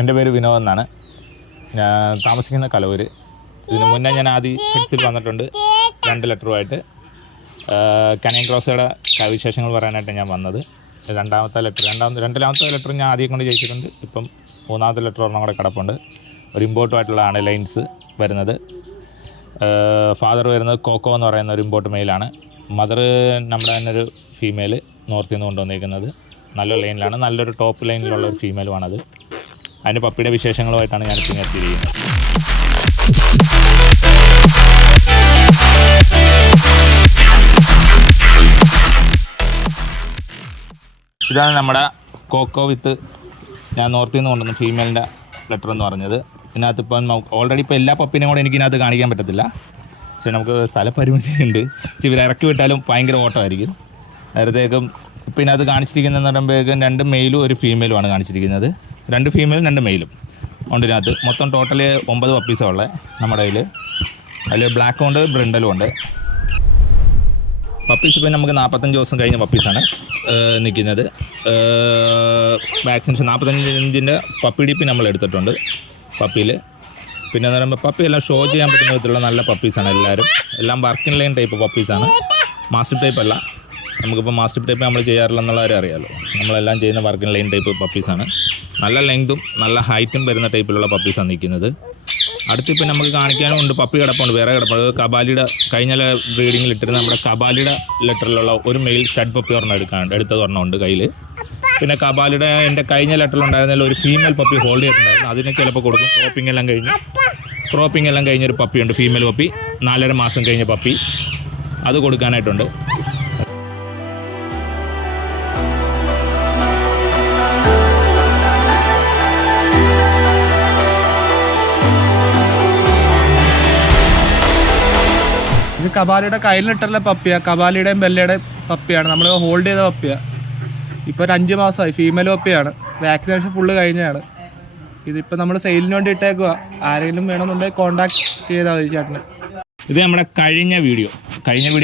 എൻ്റെ പേര് വിനോദ് എന്നാണ്. ഞാൻ താമസിക്കുന്ന കലൂർ. ഇതിന് മുന്നേ ഞാൻ ആദ്യം ഫിക്സിൽ വന്നിട്ടുണ്ട് 2 ലെറ്ററുമായിട്ട്. കനയം ക്രോസയുടെ വിശേഷങ്ങൾ പറയാനായിട്ട് ഞാൻ വന്നത്. രണ്ടാമത്തെ ലെറ്റർ ഞാൻ ആദ്യം കൊണ്ട് ജയിച്ചിട്ടുണ്ട്. ഇപ്പം 3ാമത്തെ ലെറ്റർ ഒരെണ്ണം കൂടെ കിടപ്പുണ്ട്. ഒരു ഇമ്പോർട്ടുമായിട്ടുള്ളതാണ് ലൈൻസ് വരുന്നത്. ഫാദർ വരുന്നത് കോക്കോ എന്ന് പറയുന്ന ഒരു ഇമ്പോർട്ട് മെയിലാണ്. മദർ നമ്മുടെ തന്നെ ഒരു ഫീമെയിൽ നോർത്തിൽ നിന്ന് കൊണ്ടുവന്നിരിക്കുന്നത്. നല്ലൊരു ലൈനിലാണ്, നല്ലൊരു ടോപ്പ് ലൈനിലുള്ള ഒരു ഫീമെയിലുമാണത്. അതിൻ്റെ പപ്പിയുടെ വിശേഷങ്ങളുമായിട്ടാണ് ഞാൻ പിന്നെ എത്തിയിരിക്കുന്നത്. ഇതാണ് നമ്മുടെ കോക്കോ വിത്ത് ഞാൻ നോർത്തിൽ നിന്ന് കൊണ്ടുവന്ന ഫീമെയിലിൻ്റെ ലെറ്റർ എന്ന് പറഞ്ഞത്. ഇതിനകത്ത് ഇപ്പം ഓൾറെഡി ഇപ്പോൾ എല്ലാ പപ്പിനെയും കൂടെ എനിക്കിനകത്ത് കാണിക്കാൻ പറ്റത്തില്ല. പക്ഷേ നമുക്ക് സ്ഥലപരിമിതി ഉണ്ട്. ഇവർ ഇറക്കി വിട്ടാലും ഭയങ്കര ഓട്ടമായിരിക്കും. നേരത്തേക്കും ഇപ്പോൾ ഇതിനകത്ത് കാണിച്ചിരിക്കുന്നതെന്ന് പറയുമ്പോഴേക്കും 2 മെയിലും 1 ഫീമെയിലുമാണ് കാണിച്ചിരിക്കുന്നത്. 2 ഫീമെയിലും 2 മെയിലും ഉണ്ട് ഇതിനകത്ത്. മൊത്തം ടോട്ടൽ 9 പപ്പീസാണ് ഉള്ളത് നമ്മുടെ കയ്യിൽ. അതിൽ ബ്ലാക്കും ഉണ്ട്, ബ്രിണ്ടലും ഉണ്ട്. പപ്പീസ് ഇപ്പം നമുക്ക് 45 ദിവസം കഴിഞ്ഞ പപ്പീസാണ് നിൽക്കുന്നത്. വാക്സിനേഷൻ 45 പപ്പി ഡിപ്പി നമ്മൾ എടുത്തിട്ടുണ്ട് പപ്പിയിൽ. പിന്നെ എന്ന് പറയുമ്പോൾ പപ്പി എല്ലാം ഷോ ചെയ്യാൻ പറ്റുന്ന വിധത്തിലുള്ള നല്ല പപ്പീസാണ് എല്ലാവരും. എല്ലാം വർക്കിംഗ് ലൈൻ ടൈപ്പ് പപ്പീസാണ്, മാസ്റ്റിഫ് ടൈപ്പ് അല്ല. നമുക്കിപ്പോൾ മാസ്റ്റിഫ് ടൈപ്പ് നമ്മൾ ചെയ്യാറില്ല എന്നുള്ളവരെ അറിയാമല്ലോ. നമ്മളെല്ലാം ചെയ്യുന്ന വർക്കിംഗ് ലൈൻ ടൈപ്പ് പപ്പീസാണ്. നല്ല ലെങ്തും നല്ല ഹൈറ്റും വരുന്ന ടൈപ്പിലുള്ള പപ്പീസാണ് നിൽക്കുന്നത്. അടുത്തിപ്പോൾ നമുക്ക് കാണിക്കാനും ഉണ്ട്. പപ്പി കിടപ്പുണ്ട്, വേറെ കിടപ്പുണ്ട്. കബാലിയുടെ കഴിഞ്ഞ ബ്രീഡിങ്ങിൽ ഇട്ടിരുന്ന നമ്മുടെ കബാലിയുടെ ലെറ്ററിലുള്ള ഒരു മെയിൽ സ്റ്റഡ് പപ്പി എടുത്തത് ഒരെണ്ണമുണ്ട് കയ്യിൽ. പിന്നെ കബാലിയുടെ എൻ്റെ കഴിഞ്ഞ ലെറ്ററിലുണ്ടായിരുന്നതിൽ ഒരു ഫീമെയിൽ പപ്പി ഹോൾഡ് ചെയ്തിട്ടുണ്ടായിരുന്നു. അതിനെ ചിലപ്പോൾ കൊടുക്കും. ക്രോപ്പിംഗ് എല്ലാം കഴിഞ്ഞൊരു പപ്പിയുണ്ട്, ഫീമെയിൽ പപ്പി, 4.5 മാസം കഴിഞ്ഞ പപ്പി. അത് കൊടുക്കാനായിട്ടുണ്ട്. ഇത് കബാലിയുടെ കയ്യിലിട്ടുള്ള പപ്പിയാണ്. കബാലിയുടെയും ബെല്ലയുടെയും പപ്പിയാണ്. നമ്മൾ ഹോൾഡ് ചെയ്ത പപ്പിയാണ്. ഇപ്പോൾ ഒരു 5 മാസമായി. ഫീമെയിൽ പപ്പിയാണ്. വാക്സിനേഷൻ ഫുള്ള് കഴിഞ്ഞാണ്. ഇതിപ്പോൾ നമ്മൾ സെയിലിന് വേണ്ടി ഇട്ടേക്കുക. ആരെങ്കിലും വേണമെന്നുണ്ടെങ്കിൽ കോൺടാക്ട് ചെയ്താൽ മതി ചേട്ടന്. ഇത് നമ്മുടെ കഴിഞ്ഞ വീഡിയോ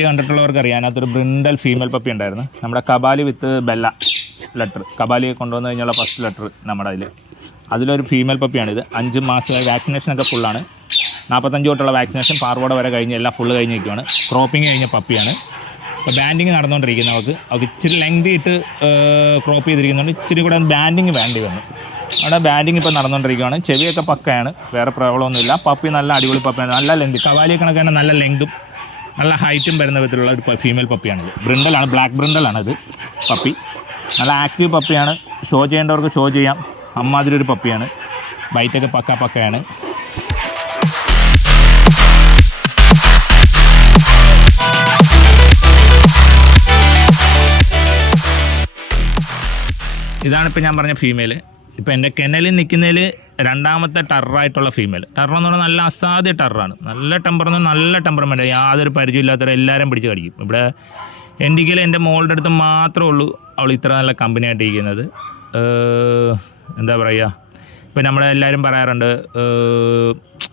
കണ്ടിട്ടുള്ളവർക്ക് അറിയാം. അതിനകത്തൊരു ബ്രിണ്ടൽ ഫീമെയിൽ പപ്പി ഉണ്ടായിരുന്നു. നമ്മുടെ കബാലി വിത്ത് ബെല്ല ലെറ്റർ. കബാലി കൊണ്ടുവന്ന് കഴിഞ്ഞുള്ള ഫസ്റ്റ് ലെറ്റർ നമ്മുടെ അതിലൊരു ഫീമെയിൽ പപ്പിയാണിത്. 5 മാസം വാക്സിനേഷനൊക്കെ ഫുള്ളാണ്. 45 തൊട്ടുള്ള വാക്സിനേഷൻ പാർവോടെ വരെ കഴിഞ്ഞ് എല്ലാം ഫുള്ള് കഴിഞ്ഞ് നിൽക്കുകയാണ്. ക്രോപ്പിംഗ് കഴിഞ്ഞ പപ്പിയാണ്. ഇപ്പോൾ ബാൻഡിങ് നടന്നുകൊണ്ടിരിക്കുന്നത്. അവർക്ക് ഇച്ചിരി ലെങ്തി ഇട്ട് ക്രോപ്പ് ചെയ്തിരിക്കുന്നുണ്ട്. ഇച്ചിരി കൂടെ ബാൻഡിങ് വേണ്ടി വന്നു. അവിടെ ബാൻഡിങ് ഇപ്പോൾ നടന്നുകൊണ്ടിരിക്കുകയാണ്. ചെവിയൊക്കെ പക്കയാണ്, വേറെ പ്രോബ്ലം ഒന്നുമില്ല. പപ്പി നല്ല അടിപൊളി പപ്പിയാണ്. നല്ല ലെങ്ത്, കവാലി കണക്കാണ്. നല്ല ലെങ്തും നല്ല ഹൈറ്റും വരുന്ന വിധത്തിലുള്ള ഒരു ഫീമെയിൽ പപ്പിയാണിത്. ബ്രിണ്ടലാണ്, ബ്ലാക്ക് ബ്രിണ്ടലാണിത് പപ്പി. നല്ല ആക്റ്റീവ് പപ്പിയാണ്. ഷോ ചെയ്യേണ്ടവർക്ക് ഷോ ചെയ്യാം. അമ്മാതിരി ഒരു പപ്പിയാണ്. ബൈറ്റൊക്കെ പക്കയാണ്. ഇതാണിപ്പോൾ ഞാൻ പറഞ്ഞ ഫീമെയിൽ. ഇപ്പോൾ എൻ്റെ കെനലിൽ നിൽക്കുന്നതിൽ 2ാമത്തെ ടെററായിട്ടുള്ള ഫീമെയിൽ. ടെററെന്ന് പറഞ്ഞാൽ നല്ല അസാധ്യ ടെററാണ്. നല്ല ടെമ്പർമെൻറ്റ്, യാതൊരു പരിചയമില്ലാത്തവരെ എല്ലാവരും പിടിച്ച് കടിക്കും. ഇവിടെ എൻ്റെ മോളുടെ അടുത്ത് മാത്രമേ ഉള്ളൂ അവൾ ഇത്ര നല്ല കമ്പനിയായിട്ട് ഇരിക്കുന്നത്. എന്താ പറയുക, ഇപ്പോൾ നമ്മളെല്ലാവരും പറയാറുണ്ട്.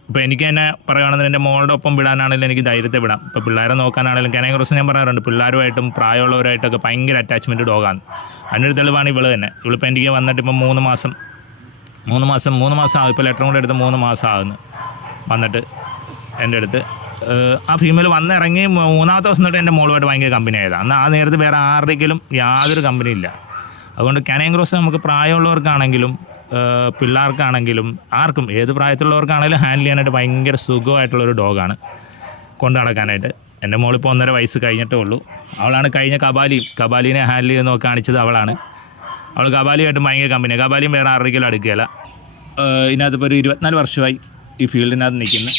ഇപ്പോൾ എനിക്ക് തന്നെ പറയുകയാണെന്നുണ്ടെങ്കിൽ എൻ്റെ മോളുടെ ഒപ്പം വിടാനാണെങ്കിലും എനിക്ക് ധൈര്യത്തെ വിടാം. ഇപ്പോൾ പിള്ളേരെ നോക്കാനാണെങ്കിലും കനയം ക്രോസ് ഞാൻ പറയാറുണ്ട്. പിള്ളേരുമായിട്ടും പ്രായമുള്ളവരായിട്ടൊക്കെ ഭയങ്കര അറ്റാച്ച്മെൻറ്റ് ഡോഗാണ്. അതിനൊരു തെളിവാണ് ഇവള് തന്നെ. ഇവളിപ്പോൾ എനിക്ക് വന്നിട്ട് ഇപ്പം 3 മാസം ആകും. ഇപ്പോൾ ലെറ്ററും കൂടെ എടുത്ത് 3 മാസം ആകുന്നു വന്നിട്ട് എൻ്റെ അടുത്ത്. ആ ഫീമെയിൽ വന്നിറങ്ങി 3ാമത്തെ ദിവസം തൊട്ട് എൻ്റെ മോളുമായിട്ട് ഭയങ്കര കമ്പനി ആയതാണ്. അന്ന് ആ നേരത്ത് വേറെ ആരുടെയെങ്കിലും യാതൊരു കമ്പനി ഇല്ല. അതുകൊണ്ട് കനയം ക്രോസ് നമുക്ക് പ്രായമുള്ളവർക്കാണെങ്കിലും പിള്ളേർക്കാണെങ്കിലും ആർക്കും ഏത് പ്രായത്തിലുള്ളവർക്കാണെങ്കിലും ഹാൻഡിൽ ചെയ്യാനായിട്ട് ഭയങ്കര സുഖമായിട്ടുള്ളൊരു ഡോഗാണ് കൊണ്ട് നടക്കാനായിട്ട്. എൻ്റെ മോളിപ്പോൾ 1.5 വയസ്സ് കഴിഞ്ഞിട്ടേ ഉള്ളൂ. അവളാണ് കഴിഞ്ഞ കബാലീനെ ഹാൻഡിൽ ചെയ്ത് നോക്കി കാണിച്ചത് അവളാണ്. അവൾ കബാലിയായിട്ട് ഭയങ്കര കമ്പനിയാണ്. കബാലിയും വേറെ ആരുടെയെങ്കിലും അടുക്കുകയില്ല. ഇതിനകത്തിപ്പോൾ ഒരു 24 വർഷമായി ഈ ഫീൽഡിനകത്ത് നിൽക്കുന്നത്.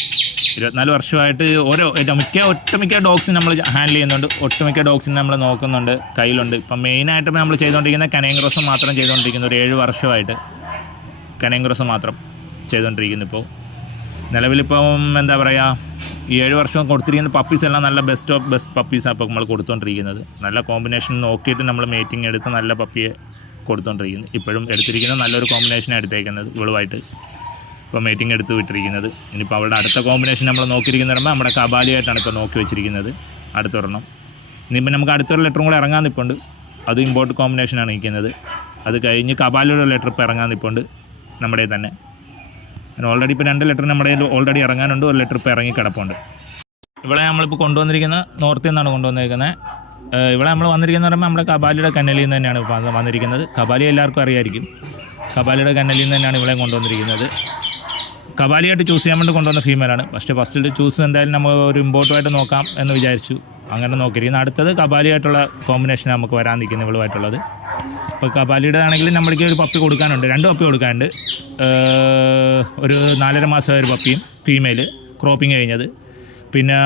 24 വർഷമായിട്ട് ഒട്ടുമിക്ക ഡോഗ്സിന് നമ്മൾ ഹാൻഡിൽ ചെയ്യുന്നുണ്ട്. ഒട്ടുമിക്ക ഡോഗ്സിന് നമ്മൾ നോക്കുന്നുണ്ട്, കയ്യിലുണ്ട്. ഇപ്പം മെയിനായിട്ട് നമ്മൾ ചെയ്തുകൊണ്ടിരിക്കുന്ന കനയം ക്രോസ് മാത്രം ചെയ്തുകൊണ്ടിരിക്കുന്നു. ഒരു 7 വർഷമായിട്ട് കനയം ക്രോസ് മാത്രം ചെയ്തുകൊണ്ടിരിക്കുന്നു. ഇപ്പോൾ നിലവിലിപ്പം എന്താ പറയുക, ഈ 7 വർഷം കൊടുത്തിരിക്കുന്ന പപ്പീസ് എല്ലാം നല്ല ബെസ്റ്റ് ഓഫ് ബെസ്റ്റ് പപ്പീസാണ് ഇപ്പോൾ നമ്മൾ കൊടുത്തുകൊണ്ടിരിക്കുന്നത്. നല്ല കോമ്പിനേഷൻ നോക്കിയിട്ട് നമ്മൾ മീറ്റിംഗ് എടുത്ത് നല്ല പപ്പിയെ കൊടുത്തുകൊണ്ടിരിക്കുന്നത്. ഇപ്പോഴും എടുത്തിരിക്കുന്നത് നല്ലൊരു കോമ്പിനേഷനാണ് എടുത്തേക്കുന്നത് ഇവളുമായിട്ട്. ഇപ്പോൾ മീറ്റിംഗ് എടുത്ത് വിട്ടിരിക്കുന്നത്. ഇനിയിപ്പോൾ അവളുടെ അടുത്ത കോമ്പിനേഷൻ നമ്മൾ നോക്കിയിരിക്കുന്ന പറയുമ്പോൾ നമ്മുടെ കബാലിയായിട്ടാണ് ഇപ്പോൾ നോക്കി വെച്ചിരിക്കുന്നത് അടുത്തൊരെണ്ണം. ഇനിയിപ്പോൾ നമുക്ക് അടുത്തൊരു ലെറ്ററും കൂടെ ഇറങ്ങാൻ നിൽപ്പുണ്ട്. അത് ഇമ്പോർട്ട് കോമ്പിനേഷനാണ് നിൽക്കുന്നത്. അത് കഴിഞ്ഞ് കബാലിയുടെ ലെറ്റർ ഇപ്പോൾ ഇറങ്ങാൻ നിൽപ്പുണ്ട്. നമ്മുടെ തന്നെ. ഓൾറെഡി ഇപ്പോൾ 2 ലിറ്റർ നമ്മുടെ ഓൾറെഡി ഇറങ്ങാനുണ്ട്, 1 ലിറ്റർ ഇപ്പോൾ ഇറങ്ങി കിടപ്പുണ്ട്. ഇവിടെ നമ്മളിപ്പോൾ കൊണ്ടുവന്നിരിക്കുന്ന നോർത്തിൽ നിന്നാണ് കൊണ്ടുവന്നിരിക്കുന്നത്. ഇവിടെ നമ്മൾ വന്നിരിക്കുന്നത് പറയുമ്പോൾ നമ്മുടെ കബാലിയുടെ കന്നലിൽ നിന്ന് തന്നെയാണ് വന്നിരിക്കുന്നത്. കബാലി എല്ലാവർക്കും അറിയായിരിക്കും. കബാലിയുടെ കന്നലിൽ നിന്ന് തന്നെയാണ് ഇവിടെ കൊണ്ടുവന്നിരിക്കുന്നത്. കബാലിയായിട്ട് ചൂസ് ചെയ്യാൻ വേണ്ടി കൊണ്ടുവന്ന ഫീമെയിലാണ്. ഫസ്റ്റിൽ ചൂസ് എന്തായാലും നമ്മൾ ഒരു ഇമ്പോർട്ടുമായിട്ട് നോക്കാം എന്ന് വിചാരിച്ചു. അങ്ങനെ നോക്കിയിരിക്കുന്നത്. അടുത്തത് കബാലിയായിട്ടുള്ള കോമ്പിനേഷൻ നമുക്ക് വരാൻ നിൽക്കുന്ന ഇവളുമായിട്ടുള്ളത്. ഇപ്പോൾ കബാലിയുടെ ആണെങ്കിൽ നമ്മൾക്ക് ഒരു പപ്പി കൊടുക്കാനുണ്ട്, 2 പപ്പി കൊടുക്കാനുണ്ട്. ഒരു 4.5 മാസമായ ഒരു പപ്പിയും ഫീമെയിൽ ക്രോപ്പിംഗ് കഴിഞ്ഞത്, പിന്നെ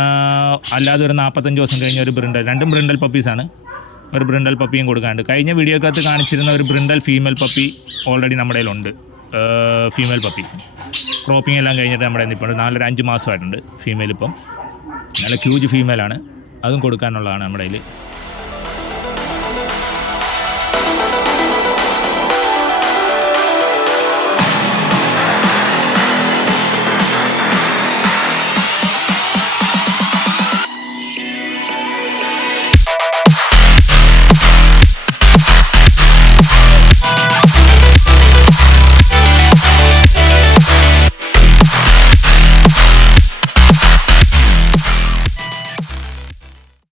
അല്ലാതെ ഒരു 45 ദിവസം കഴിഞ്ഞ ഒരു ബ്രിണ്ടൽ, 2 ബ്രിണ്ടൽ പപ്പീസാണ്. ഒരു ബ്രിണ്ടൽ പപ്പിയും കൊടുക്കാനുണ്ട്. കഴിഞ്ഞ വീഡിയോക്കകത്ത് കാണിച്ചിരുന്ന ഒരു ബ്രിണ്ടൽ ഫീമെയിൽ പപ്പി ഓൾറെഡി നമ്മുടെ കയ്യിലുണ്ട്. ഫീമെയിൽ പപ്പി ക്രോപ്പിംഗ് എല്ലാം കഴിഞ്ഞിട്ട് നമ്മുടെ ഇപ്പോൾ 4-5 മാസമായിട്ടുണ്ട് ഫീമെയിൽ. ഇപ്പം നല്ല ഹ്യൂജ് ഫീമെയിലാണ്, അതും കൊടുക്കാനുള്ളതാണ് നമ്മുടെ കയ്യിൽ.